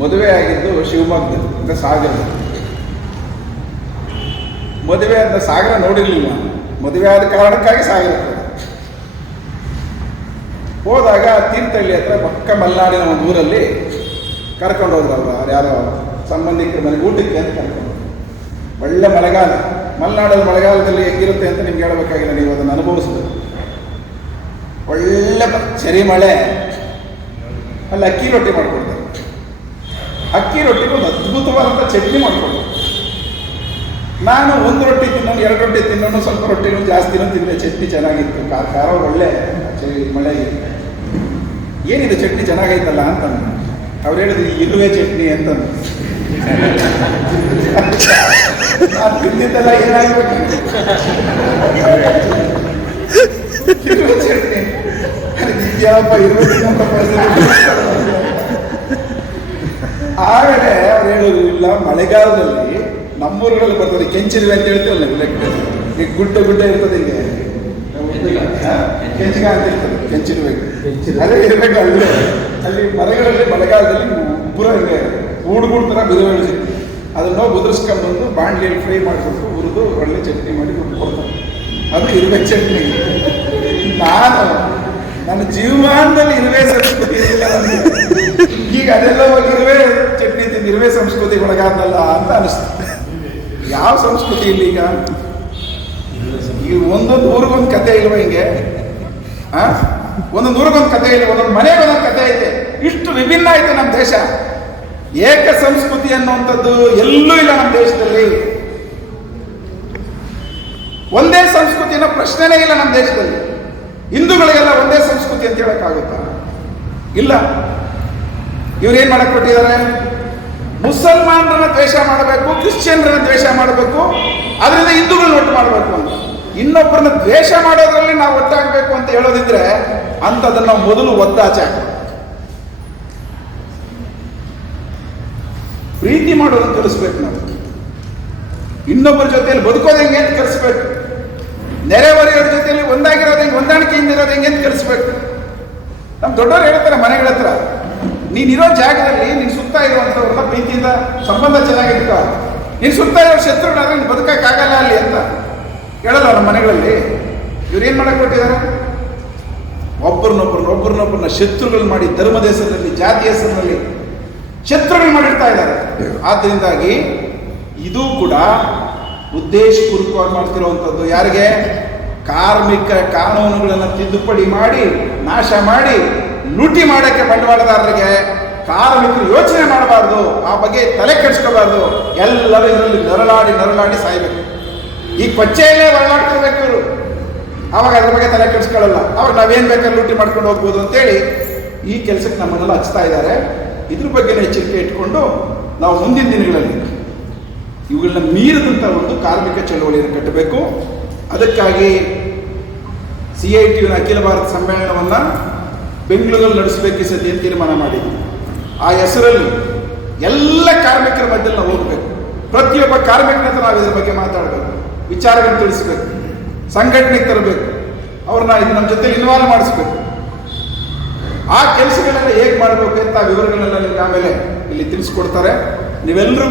ಮದುವೆ ಆಗಿದ್ದು ಶಿವಮೊಗ್ಗದಲ್ಲಿ, ಅಂದರೆ ಸಾಗರದಲ್ಲಿ. ಮದುವೆ ಆದ ಸಾಗರ ನೋಡಿರ್ಲಿಲ್ಲ. ಮದುವೆ ಆದ ಕಾರಣಕ್ಕಾಗಿ ಸಾಗರ ಹೋದಾಗ ತೀರ್ಥಹಳ್ಳಿ ಹತ್ರ ಪಕ್ಕ ಮಲೆನಾಡಿನ ಒಂದು ಊರಲ್ಲಿ ಕರ್ಕೊಂಡು ಹೋದ್ರಲ್ವ, ಯಾರೋ ಸಂಬಂಧಿಕರ ಮನೆಗೆ ಊಟಕ್ಕೆ ಅಂತ ಕರ್ಕೊಂಡು. ಒಳ್ಳೆ ಮಳೆಗಾಲ, ಮಲೆನಾಡಲ್ಲಿ ಮಳೆಗಾಲದಲ್ಲಿ ಹೆಂಗಿರುತ್ತೆ ಅಂತ ನಿಮ್ಗೆ ಹೇಳ್ಬೇಕಾಗಿಲ್ಲ, ನೀವು ಅದನ್ನು ಅನುಭವಿಸ್ಬೇಕು. ಒಳ್ಳೆ ಚರಿ ಮಳೆ, ಅಲ್ಲಿ ಅಕ್ಕಿ ರೊಟ್ಟಿ ಮಾಡ್ಕೊಡ್ತಾರೆ. ಅಕ್ಕಿ ರೊಟ್ಟಿಗೆ ಒಂದು ಅದ್ಭುತವಾದಂಥ ಚಟ್ನಿ ಮಾಡ್ಕೊಡ್ತಾರೆ. ನಾನು ಒಂದು ರೊಟ್ಟಿ ತಿನ್ನೋನು, 2 ರೊಟ್ಟಿ ತಿನ್ನೋನು, ಸ್ವಲ್ಪ ರೊಟ್ಟಿನೂ ಜಾಸ್ತಿನೂ ತಿಂದೆ. ಚಟ್ನಿ ಚೆನ್ನಾಗಿತ್ತು, ಖಾರ ಒಳ್ಳೆ ಮಳೆಗೆ. ಏನಿದೆ ಚಟ್ನಿ ಚೆನ್ನಾಗೈತಲ್ಲ ಅಂತ ಅವ್ರು ಹೇಳಿದ್ರು ಇರುವೆ ಚಟ್ನಿ ಅಂತ. ನಾನು ತಿಂದಿದ್ದೆಲ್ಲ ಏನಾಗಬೇಕು ಇದ್ಯಾವಪ್ಪ ಆಮೇಲೆ ಅವ್ರು ಹೇಳೋದು ಇಲ್ಲ, ಮಳೆಗಾಲದಲ್ಲಿ ನಮ್ಮೂರುಗಳಲ್ಲಿ ಬರ್ತದೆ ಕೆಂಚಿರುವೆ ಅಂತ ಹೇಳ್ತೀವಲ್ಲ, ಈಗ ಗುಡ್ಡ ಇರ್ತದೆ ಈಗ ಕೆಂಚಿಗ ಅಂತ ಇರ್ತದೆ, ಕೆಂಚಿರುವೆ ಅದೇ ಇರ್ಬೇಕು. ಅಲ್ಲಿ ಮರಗಳಲ್ಲಿ ಮಳೆಗಾಲದಲ್ಲಿ ಉಬ್ಬರ ಹಿಂಗೆ ಗೂಡು ಥರ ಬಿರುವೆ ಸಿಗ್ತದೆ. ಅದನ್ನು ಉದುರಿಸ್ಕೊಂಡ್ಬಂದು ಬಾಂಡ್ಲಿಯಲ್ಲಿ ಫ್ರೈ ಮಾಡಿಬಿಟ್ಟು ಹುರಿದು ಒಳ್ಳೆ ಚಟ್ನಿ ಮಾಡಿ ಕೊಡ್ತಾರೆ. ಅದು ಇರುವೆ ಚಟ್ನಿ. ನನ್ನ ಜೀವಮಾನದಲ್ಲಿ ಇರುವೆ ಸಂಸ್ಕೃತಿ ಇರಲಿಲ್ಲ ನನಗೆ. ಈಗ ಅದೆಲ್ಲ ಹೋಗಿ ಇರುವೆ ಚಟ್ನಿ ತಿಂದು ಇರುವೆ ಸಂಸ್ಕೃತಿ ಒಳಗಾದಲ್ಲ ಅಂತ ಅನಿಸ್ತದೆ. ಯಾವ ಸಂಸ್ಕೃತಿ ಇಲ್ಲ ಈಗ ಒಂದೊಂದು ಊರಿಗೊಂದು ಕತೆ ಇಲ್ವ ಹಿಂಗೆ? ಒಂದೊಂದು ಊರಿಗೊಂದು ಕತೆ ಇಲ್ಲ, ಒಂದೊಂದು ಮನೆಗೆ ಒಂದೊಂದು ಕತೆ ಐತೆ. ಇಷ್ಟು ವಿಭಿನ್ನ ಐತೆ ನಮ್ಮ ದೇಶ. ಏಕ ಸಂಸ್ಕೃತಿ ಅನ್ನುವಂಥದ್ದು ಎಲ್ಲೂ ಇಲ್ಲ ನಮ್ಮ ದೇಶದಲ್ಲಿ. ಒಂದೇ ಸಂಸ್ಕೃತಿ ಅನ್ನೋ ಪ್ರಶ್ನೆನೇ ಇಲ್ಲ ನಮ್ಮ ದೇಶದಲ್ಲಿ. ಹಿಂದೂಗಳಿಗೆಲ್ಲ ಒಂದೇ ಸಂಸ್ಕೃತಿ ಅಂತ ಹೇಳಕ್ಕಾಗುತ್ತಾ? ಇಲ್ಲ. ಇವ್ರೇನ್ ಮಾಡಕ್ ಕೊಟ್ಟಿದ್ದಾರೆ? ಮುಸಲ್ಮಾನರನ್ನ ದ್ವೇಷ ಮಾಡಬೇಕು, ಕ್ರಿಶ್ಚಿಯನ್ರನ್ನ ದ್ವೇಷ ಮಾಡಬೇಕು, ಅದರಿಂದ ಹಿಂದೂಗಳನ್ನ ಒಟ್ಟು ಮಾಡಬೇಕು ಅಂತ. ಇನ್ನೊಬ್ಬರನ್ನ ದ್ವೇಷ ಮಾಡೋದ್ರಲ್ಲಿ ನಾವು ಒಟ್ಟಾಗಬೇಕು ಅಂತ ಹೇಳೋದಿದ್ರೆ ಅಂಥದನ್ನ ನಾವು ಮೊದಲು ಒತ್ತಾಚೆ ಹಾಕಬೇಕು. ಪ್ರೀತಿ ಮಾಡೋದನ್ನು ಕಲಿಸ್ಬೇಕು ನಾವು. ಇನ್ನೊಬ್ಬರ ಜೊತೆಯಲ್ಲಿ ಬದುಕೋದು ಹೆಂಗೆ ಅಂತ ಕಲಿಸ್ಬೇಕು. ನೆರೆಹೊರೆಯವರ ಜೊತೆಯಲ್ಲಿ ಒಂದಾಗಿರೋದು ಹೆಂಗೆ, ಹೊಂದಾಣಿಕೆಯಿಂದ ಇರೋದು ಹೆಂಗೆ ಅಂತ ಕಲಿಸ್ಬೇಕು. ನಮ್ಮ ದೊಡ್ಡವರು ಹೇಳ್ತಾರೆ ಮನೆಗಳ ಹತ್ರ, ನೀನಿರೋ ಜಾಗದಲ್ಲಿ ನೀನು ಸುತ್ತ ಇರುವಂಥವ್ರನ್ನ ಪ್ರೀತಿಯಿಂದ ಸಂಬಂಧ ಚೆನ್ನಾಗಿರ್ತ, ನೀನು ಸುತ್ತ ಇರೋ ಶತ್ರುಗಳಾದ್ರೆ ನೀನು ಬದುಕಕ್ಕಾಗಲ್ಲ ಅಲ್ಲಿ ಅಂತ ಹೇಳಲ್ಲ ನಮ್ಮ ಮನೆಗಳಲ್ಲಿ. ಇವ್ರೇನು ಮಾಡಕ್ ಕೊಟ್ಟಿದ್ದಾರೆ? ಒಬ್ಬರನ್ನೊಬ್ಬರನ್ನ ಶತ್ರುಗಳು ಮಾಡಿ ಧರ್ಮದ ಹೆಸರಿನಲ್ಲಿ, ಜಾತಿ ಹೆಸರಿನಲ್ಲಿ ಶತ್ರುಗಳು ಮಾಡಿರ್ತಾ ಇದ್ದಾರೆ. ಆದ್ದರಿಂದಾಗಿ ಇದು ಕೂಡ ಉದ್ದೇಶಪೂರ್ವಕವಾಗಿ ಮಾಡ್ತಿರುವಂಥದ್ದು. ಯಾರಿಗೆ? ಕಾರ್ಮಿಕ ಕಾನೂನುಗಳನ್ನು ತಿದ್ದುಪಡಿ ಮಾಡಿ ನಾಶ ಮಾಡಿ ಲೂಟಿ ಮಾಡೋಕ್ಕೆ ಬಂಡವಾಳದಾರರಿಗೆ ಕಾರ್ಮಿಕರು ಯೋಚನೆ ಮಾಡಬಾರ್ದು, ಆ ಬಗ್ಗೆ ತಲೆ ಕೆಡಿಸ್ಕೋಬಾರ್ದು. ಎಲ್ಲರೂ ಇದರಲ್ಲಿ ನರಳಾಡಿ ಸಾಯ್ಬೇಕು. ಈ ಕೊಚ್ಚೆಯಲ್ಲೇ ಹೊರಲಾಡ್ತಿರ್ಬೇಕು ಇವರು. ಆವಾಗ ಅದ್ರ ಬಗ್ಗೆ ತಲೆ ಕೆಡಿಸ್ಕೊಳ್ಳಲ್ಲ. ಅವಾಗ ನಾವೇನು ಬೇಕಾದ್ರೆ ಲೂಟಿ ಮಾಡ್ಕೊಂಡು ಹೋಗ್ಬೋದು ಅಂತೇಳಿ ಈ ಕೆಲಸಕ್ಕೆ ನಮ್ಮನ್ನೆಲ್ಲ ಹಚ್ತಾ ಇದ್ದಾರೆ. ಇದ್ರ ಬಗ್ಗೆ ಎಚ್ಚರಿಕೆ ಇಟ್ಕೊಂಡು ನಾವು ಮುಂದಿನ ದಿನಗಳಲ್ಲಿ ಇವುಗಳನ್ನ ಮೀರಿದಂಥ ಒಂದು ಕಾರ್ಮಿಕ ಚಳವಳಿಯನ್ನು ಕಟ್ಟಬೇಕು. ಅದಕ್ಕಾಗಿ CITUವಿನ ಅಖಿಲ ಭಾರತ ಸಮ್ಮೇಳನವನ್ನು ಬೆಂಗಳೂರಲ್ಲಿ ನಡೆಸಬೇಕು ಈ ಸತಿ ಅಂತ ತೀರ್ಮಾನ ಮಾಡಿದ್ವಿ. ಆ ಹೆಸರಲ್ಲಿ ಎಲ್ಲ ಕಾರ್ಮಿಕರ ಮಧ್ಯದಲ್ಲಿ ನಾವು ಹೋಗಬೇಕು. ಪ್ರತಿಯೊಬ್ಬ ಕಾರ್ಮಿಕರ ಹತ್ರ ನಾವು ಇದ್ರ ಬಗ್ಗೆ ಮಾತಾಡಬೇಕು, ವಿಚಾರಗಳನ್ನು ತಿಳಿಸ್ಬೇಕು, ಸಂಘಟನೆಗೆ ತರಬೇಕು, ಅವ್ರನ್ನ ಇದು ನಮ್ಮ ಜೊತೆ ಇನ್ವಾಲ್ವ್ ಮಾಡಿಸ್ಬೇಕು. ಆ ಕೆಲಸಗಳೆಲ್ಲ ಹೇಗೆ ಮಾಡಬೇಕು ಅಂತ ವಿವರಗಳೆಲ್ಲ ನಿಮ್ಗೆ ಆಮೇಲೆ ಇಲ್ಲಿ ತಿಳಿಸ್ಕೊಡ್ತಾರೆ. ನೀವೆಲ್ಲರೂ